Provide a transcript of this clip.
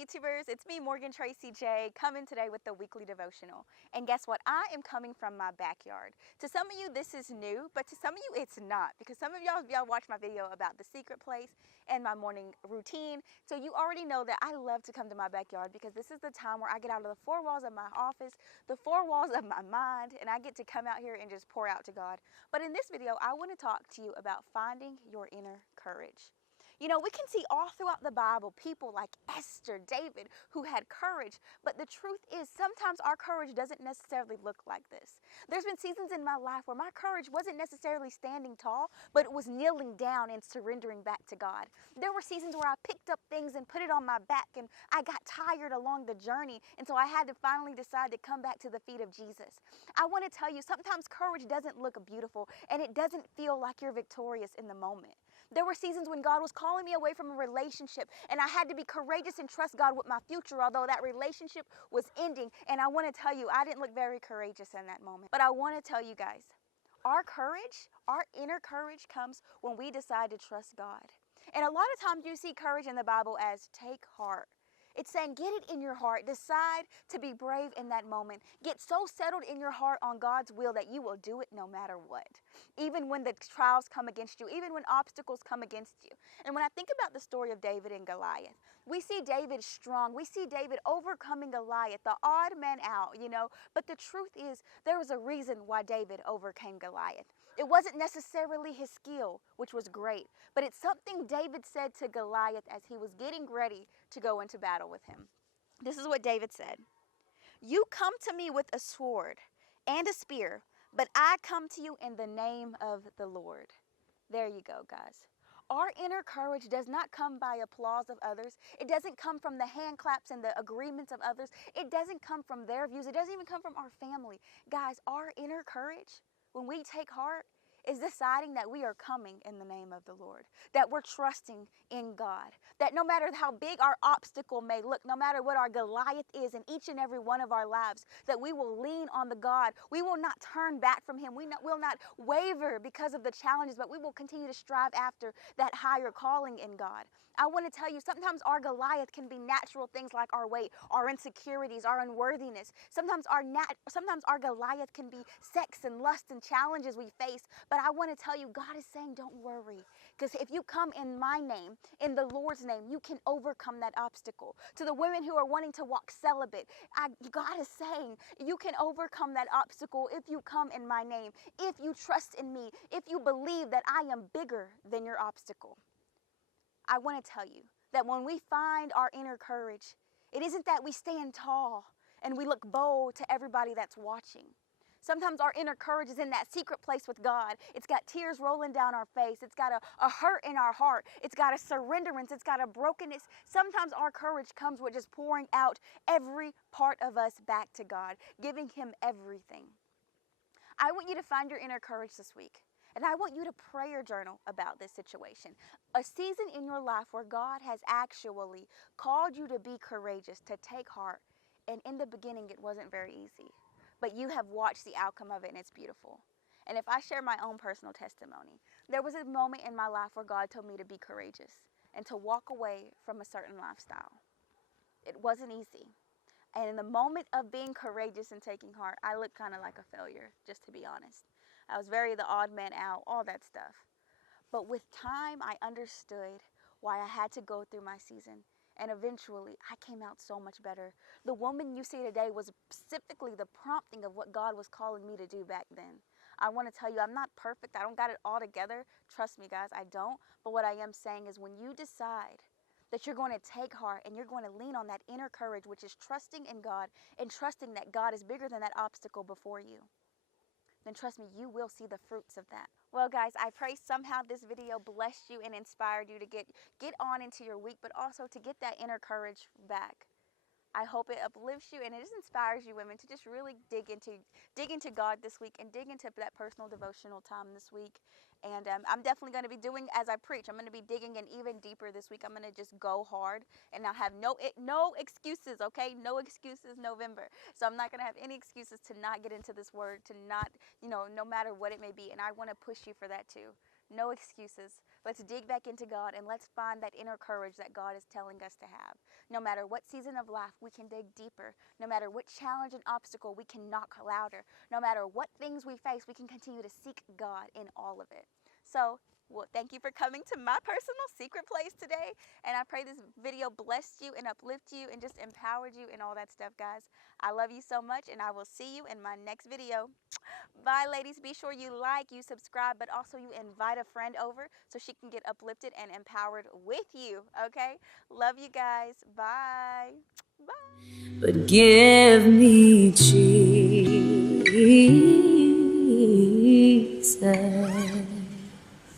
YouTubers, it's me, Tracy J, coming today with the weekly devotional. And guess what? I am coming from my backyard. To some of you, this is new, but to some of you, it's not. Because some of y'all watched my video about the secret place and my morning routine. So you already know that I love to come to my backyard because this is the time where I get out of the four walls of my office, the four walls of my mind, and I get to come out here and just pour out to God. But in this video, I want to talk to you about finding your inner courage. You know, we can see all throughout the Bible people like Esther, David, who had courage. But the truth is, sometimes our courage doesn't necessarily look like this. There's been seasons in my life where my courage wasn't necessarily standing tall, but it was kneeling down and surrendering back to God. There were seasons where I picked up things and put it on my back, and I got tired along the journey, and so I had to finally decide to come back to the feet of Jesus. I want to tell you, sometimes courage doesn't look beautiful, and it doesn't feel like you're victorious in the moment. There were seasons when God was calling me away from a relationship, and I had to be courageous and trust God with my future, although that relationship was ending. And I want to tell you, I didn't look very courageous in that moment. But I want to tell you guys, our courage, our inner courage comes when we decide to trust God. And a lot of times you see courage in the Bible as take heart. It's saying get it in your heart. Decide to be brave in that moment. Get so settled in your heart on God's will that you will do it no matter what. Even when the trials come against you, even when obstacles come against you. And when I think about the story of David and Goliath, we see David strong. We see David overcoming Goliath, the odd man out, you know. But the truth is, there was a reason why David overcame Goliath. It wasn't necessarily his skill, which was great, but it's something David said to Goliath as he was getting ready to go into battle with him. This is what David said. "You come to me with a sword and a spear, but I come to you in the name of the Lord." There you go, guys. Our inner courage does not come by applause of others. It doesn't come from the hand claps and the agreements of others. It doesn't come from their views. It doesn't even come from our family. Guys, our inner courage, when we take heart, is deciding that we are coming in the name of the Lord, that we're trusting in God, that no matter how big our obstacle may look, no matter what our Goliath is in each and every one of our lives, that we will lean on the God. We will not turn back from Him. We will not waver because of the challenges, but we will continue to strive after that higher calling in God. I want to tell you, sometimes our Goliath can be natural things like our weight, our insecurities, our unworthiness. Sometimes our Goliath can be sex and lust and challenges we face. But I want to tell you, God is saying, don't worry. Because if you come in my name, in the Lord's name, you can overcome that obstacle. To the women who are wanting to walk celibate, God is saying, you can overcome that obstacle if you come in my name, if you trust in me, if you believe that I am bigger than your obstacle. I want to tell you that when we find our inner courage, it isn't that we stand tall and we look bold to everybody that's watching. Sometimes our inner courage is in that secret place with God. It's got tears rolling down our face. It's got a hurt in our heart. It's got a surrenderance. It's got a brokenness. Sometimes our courage comes with just pouring out every part of us back to God, giving Him everything. I want you to find your inner courage this week. And I want you to prayer journal about this situation. A season in your life where God has actually called you to be courageous, to take heart. And in the beginning, it wasn't very easy. But you have watched the outcome of it, and it's beautiful. And if I share my own personal testimony, there was a moment in my life where God told me to be courageous and to walk away from a certain lifestyle. It wasn't easy. And in the moment of being courageous and taking heart, I looked kind of like a failure, just to be honest. I was very the odd man out, all that stuff. But with time, I understood why I had to go through my season. And eventually, I came out so much better. The woman you see today was specifically the prompting of what God was calling me to do back then. I want to tell you, I'm not perfect. I don't got it all together. Trust me, guys, I don't. But what I am saying is when you decide that you're going to take heart and you're going to lean on that inner courage, which is trusting in God and trusting that God is bigger than that obstacle before you, then trust me, you will see the fruits of that. Well, guys, I pray somehow this video blessed you and inspired you to get on into your week, but also to get that inner courage back. I hope it uplifts you and it just inspires you women to just really dig into God this week and dig into that personal devotional time this week. And I'm definitely going to be doing as I preach. I'm going to be digging in even deeper this week. I'm going to just go hard and I'll have no excuses, okay? No excuses November. So I'm not going to have any excuses to not get into this word, to not, no matter what it may be. And I want to push you for that too. No excuses. Let's dig back into God and let's find that inner courage that God is telling us to have. No matter what season of life, we can dig deeper. No matter what challenge and obstacle, we can knock louder. No matter what things we face, we can continue to seek God in all of it. So, well, thank you for coming to my personal secret place today. And I pray this video blessed you and uplifted you and just empowered you and all that stuff, guys. I love you so much, and I will see you in my next video. Bye, ladies. Be sure you like, you subscribe, but also you invite a friend over so she can get uplifted and empowered with you, okay? Love you guys. Bye. Bye. But give me Jesus.